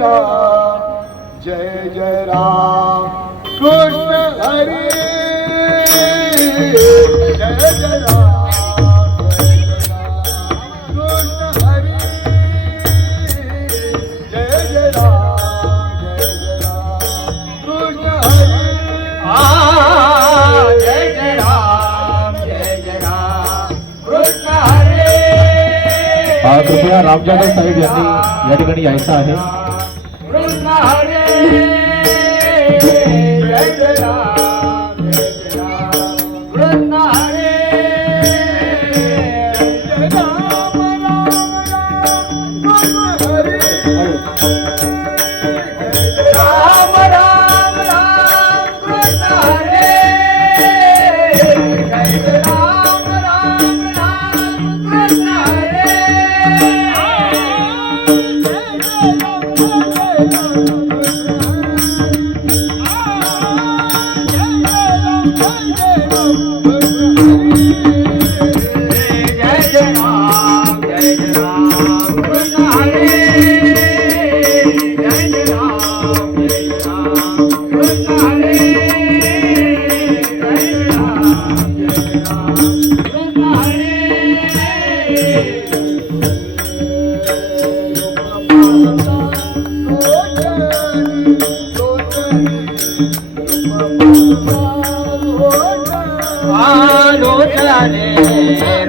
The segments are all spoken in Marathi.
राम जय जय राम कृष्ण हरी जय जय राम कृष्ण हरी जय जय राम कृष्ण हरी जय जय राम कृष्ण हरी. कृपया रामजादा साहेब यांनी या ठिकाणी यायचं आहे. कृष्ण हरी जय जय राम कृष्ण हरी जय राम राम राम राम कृष्ण हरी जय राम राम राम कृष्ण हरी.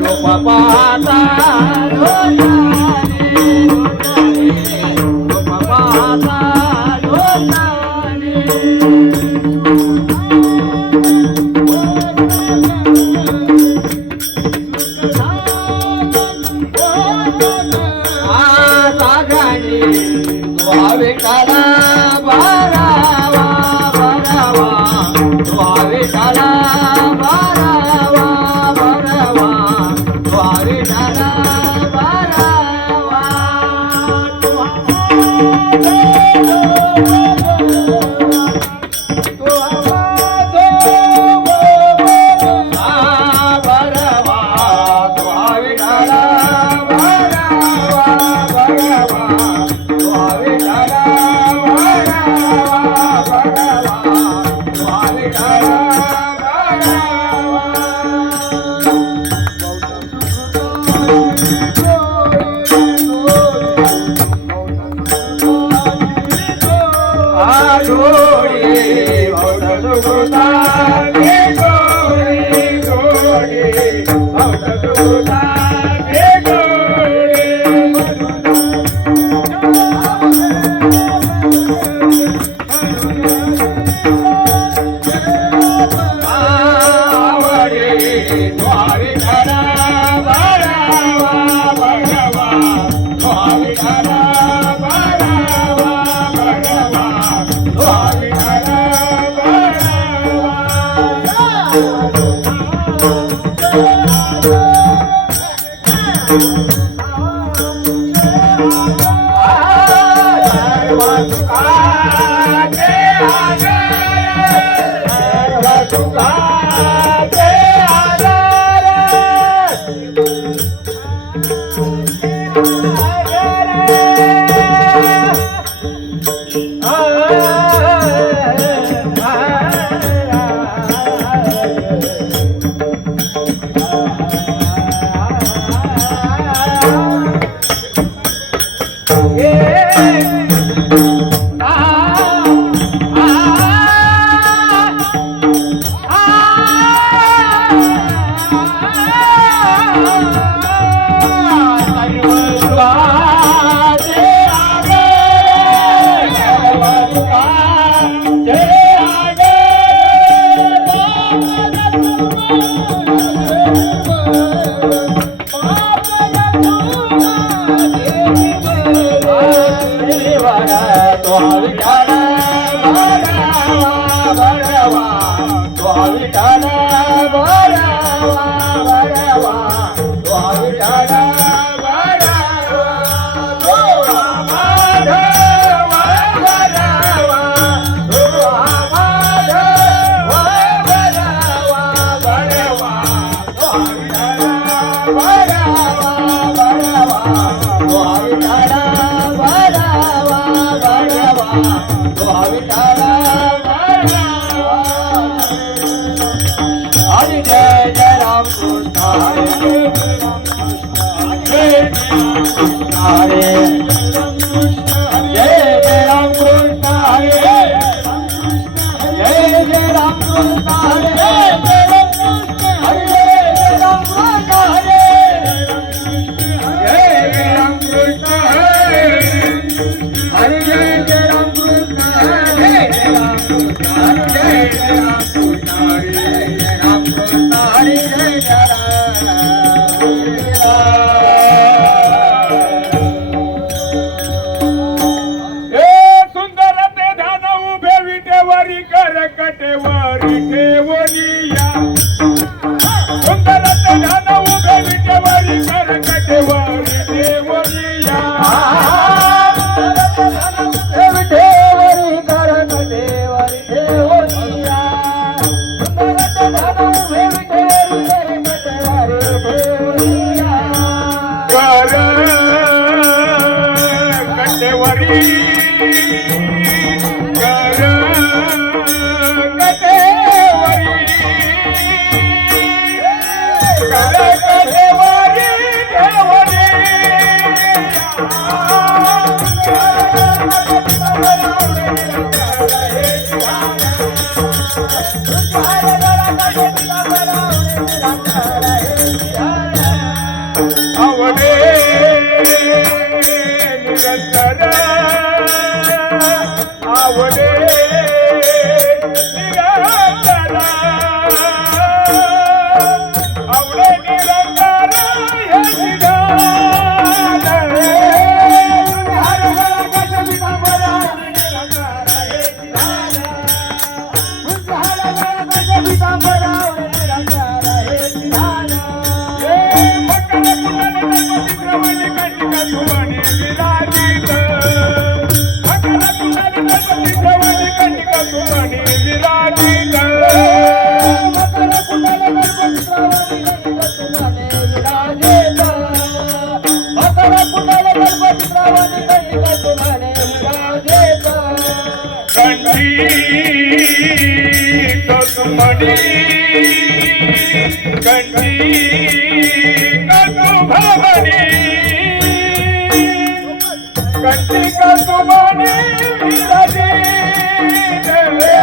रूप पाहता रूप पाहता विठाला बारावा बारावा विठाला बारावा बारावा विठाला बारावा. वा भगवा तो विठाला भगवा हरी जय जय राम कृष्ण हरे जय जय राम कृष्ण हरे जय जय राम कृष्ण हरे हरे जय राम कृष्ण हरे जय जय राम कृष्ण हरे हरे जय जय राम कृष्ण हरे जय राम कृष्ण हरे जय राम कृष्ण हरे जय राम कृष्ण हरे जय जय सुंदर ते ध्यान उभे विटेवरी कर कटेवरी ठेवलिया सुंदर ते ध्यान उभे विटेवरी कर कटेवरी ठेवलिया विठेवरी कर कटेवरी ठेवलिया सुंदर धन उभे विठेवरी कटेवरी ठेवलिया कर कटेवरी कर कटेवरी कर कटेवरी आवडे निरंतर आवडे निरंतर आवडे निरंतर हे विधान कसुमणी कंठी कसुभवनी कंठी कसुमणी विरजी देवे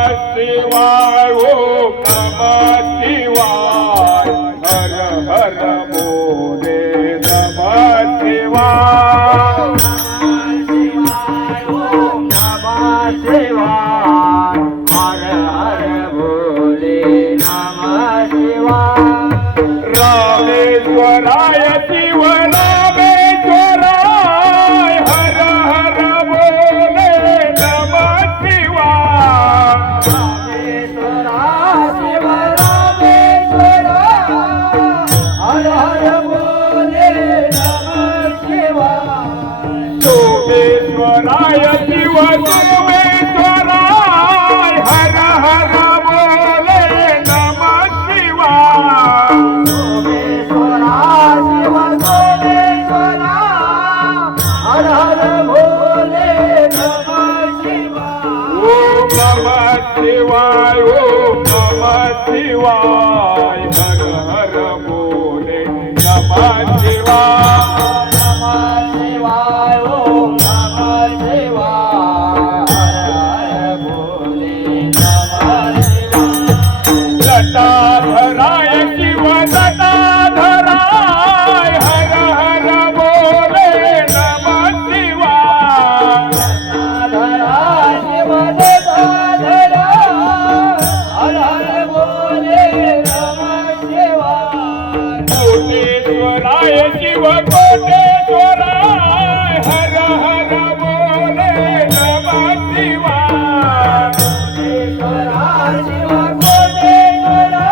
शिवाय ओम नमः शिवाय हर हर बोले नमः शिवाय ओम नमः शिवाय सोमेश्वराय शिव सोमेश्वराय हर हर बोले नमः शिवाय सोमेश्वरा शिव सोमेश्वरा हर हर भोले नमः शिवाय ओम नमः शिवाय ओम नमः शिवाय हर हर बोले नमः शिवाय नमः शिवाय ओम नमः शिवाय हर हर भोले नमः शिवाय जटाधराय शिव जटाधराय हर हर बोले नमः शिवाय धरा शिव धरा हर हर भोले नमः शिवाय कोटेश्वराय शिव कोटेश्वराय हर हर बोले नमः शिवाय ईश्वरा शिव कोटेश्वरा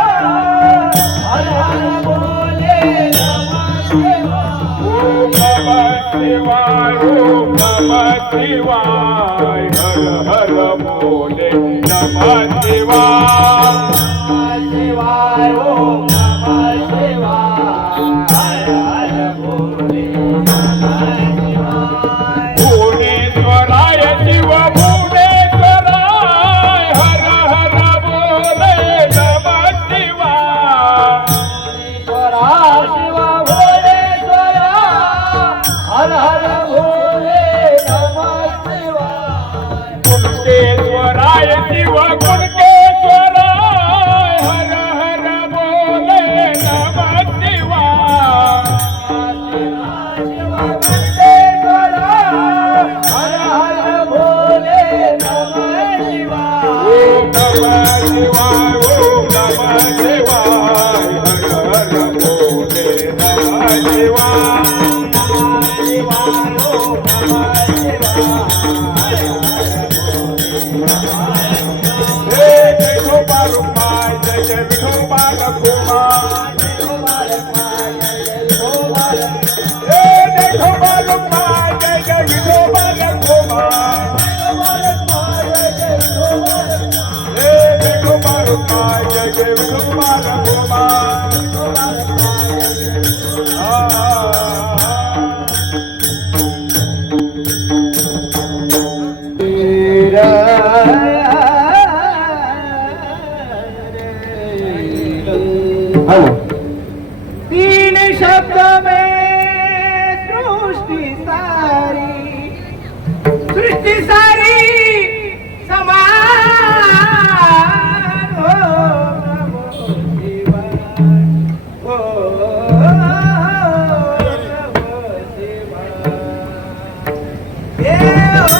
हर हर भोले नमः शिवाय ओम नमः शिवाय ओम नमः शिवाय हर हर बोले नमः शिवाय शिवाय ओम नमः शिवाय हर हर भोले नमः शिवाय भुवनेश्वराय शिव भुवनेश्वराय हर हर बोले नमः शिवाय ईश्वरा शिव भोलेश्वरा हर हर भोले नमः शिवाय कुणकेश्वराय शिव कुणकेश्वराय हर हर बोले नमः शिवाय शिव भोलेश्वरा हर हर भोले नमः शिवाय ओम नमः शिवाय ओम नमः शिवाय हर हर बोले नमः शिवाय हे विठोबा रुक्माई जय जय विठोबा रघुमा हे विठोबा रुक्माई जय जय विठोबा रघुमा हे विठोबा रुक्माई जय जय विठोबा रघुमा तीन शब्द में सृष्टि सारी समान हो नमो शिवाय हो नमो शिवाय हे हो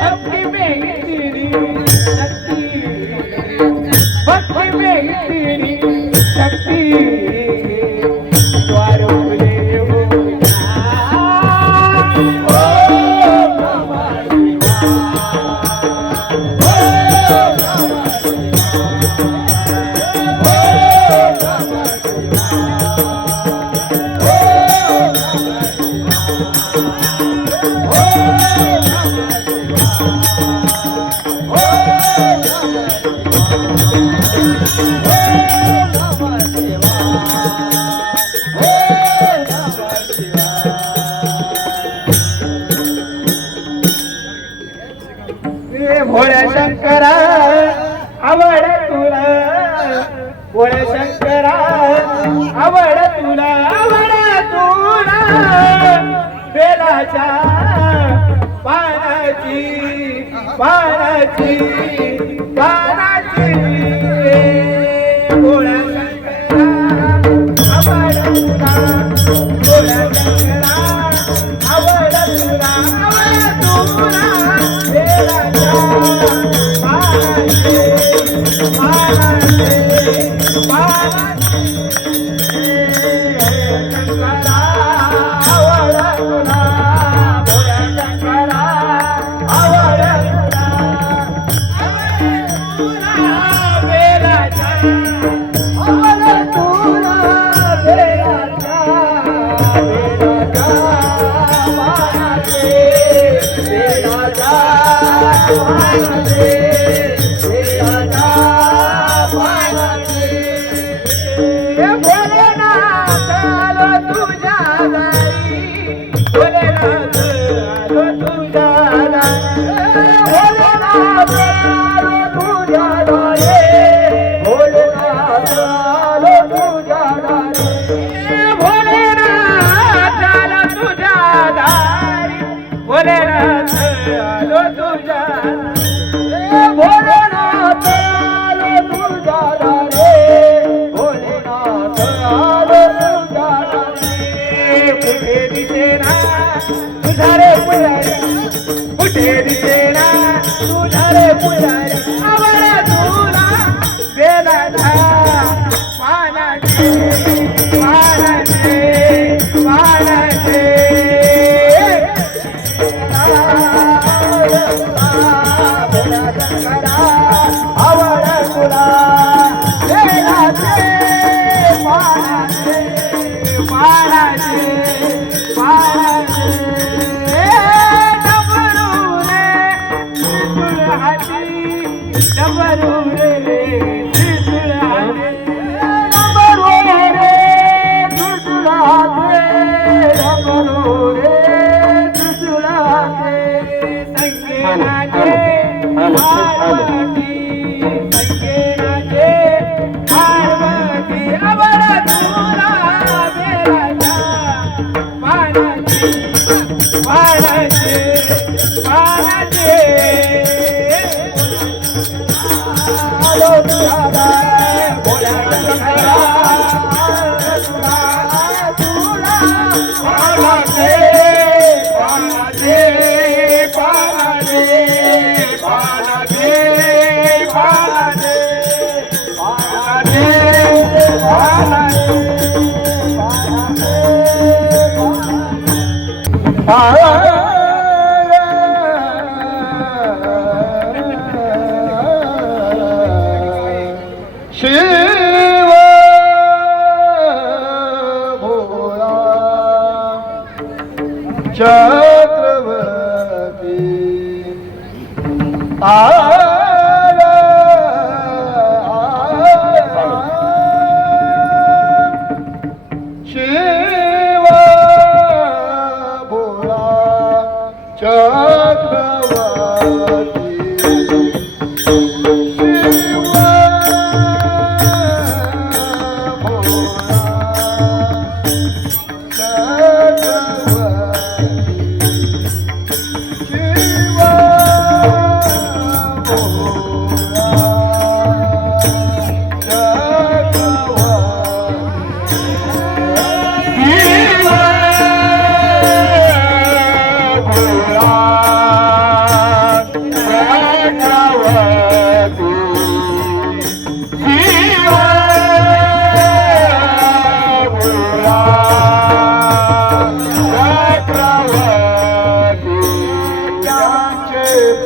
भक्ति में ही तेरी शक्ति, भक्ति में ही तेरी शक्ति, द्वार खुले हो भोळ्या शंकरा आवड तुला, भोळ्या शंकरा आवड तुला, आवड तुला बेलाच्या पानाची पानाची पानाची, भोळ्या शंकरा आवड तुला, भोळ्या शंकरा आवड तुला, आवड तुला बेलाच्या Thank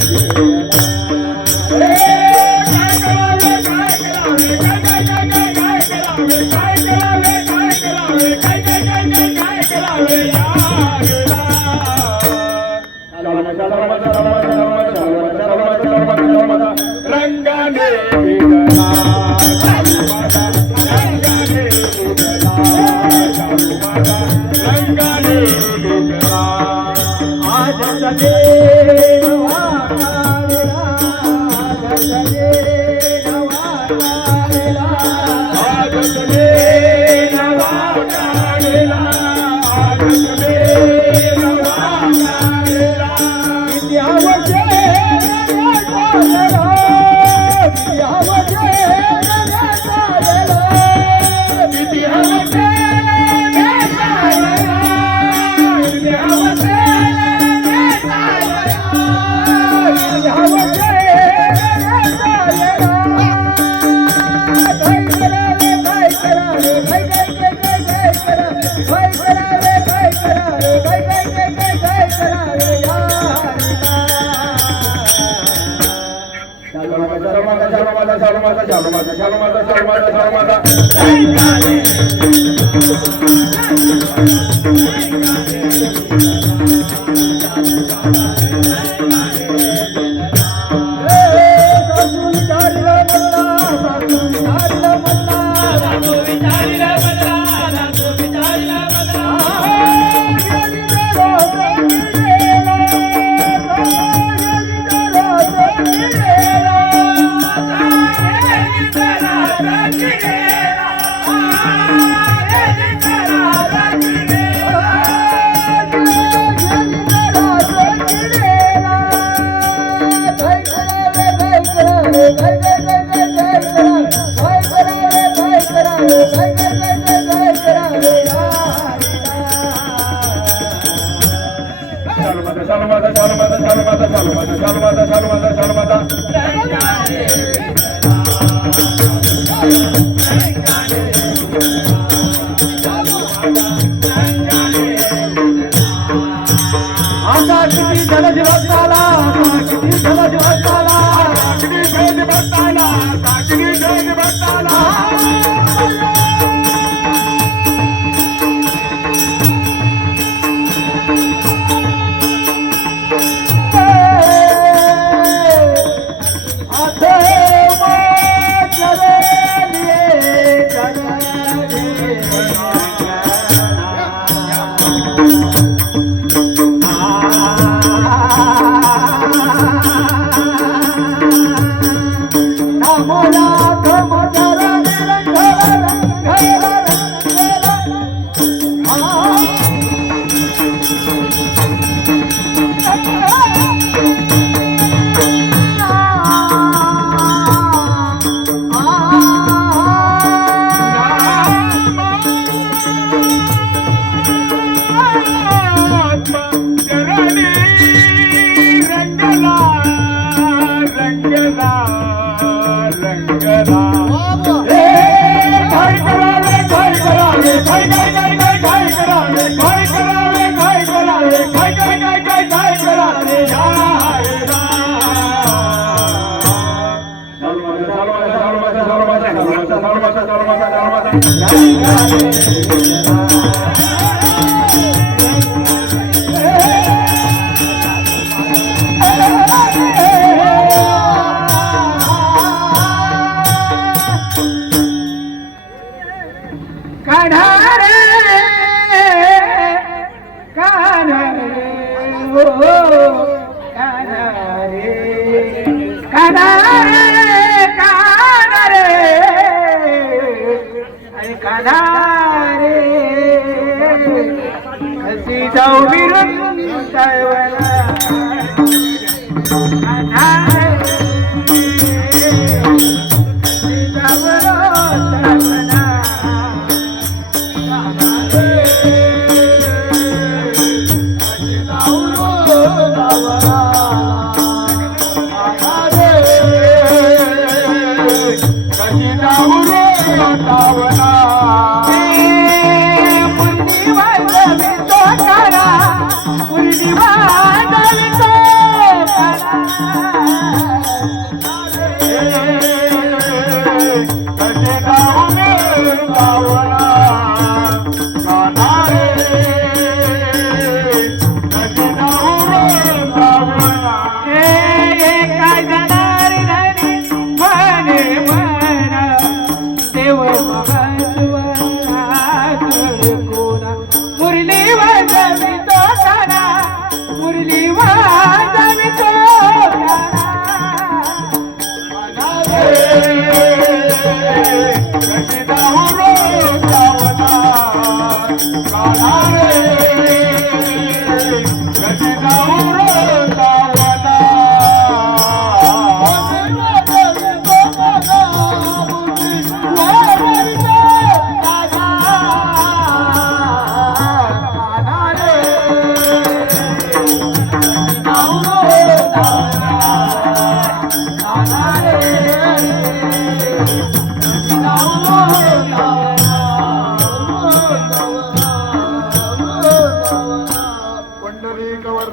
you.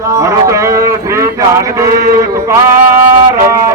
मारुती श्री ज्ञानदेव तुकाराम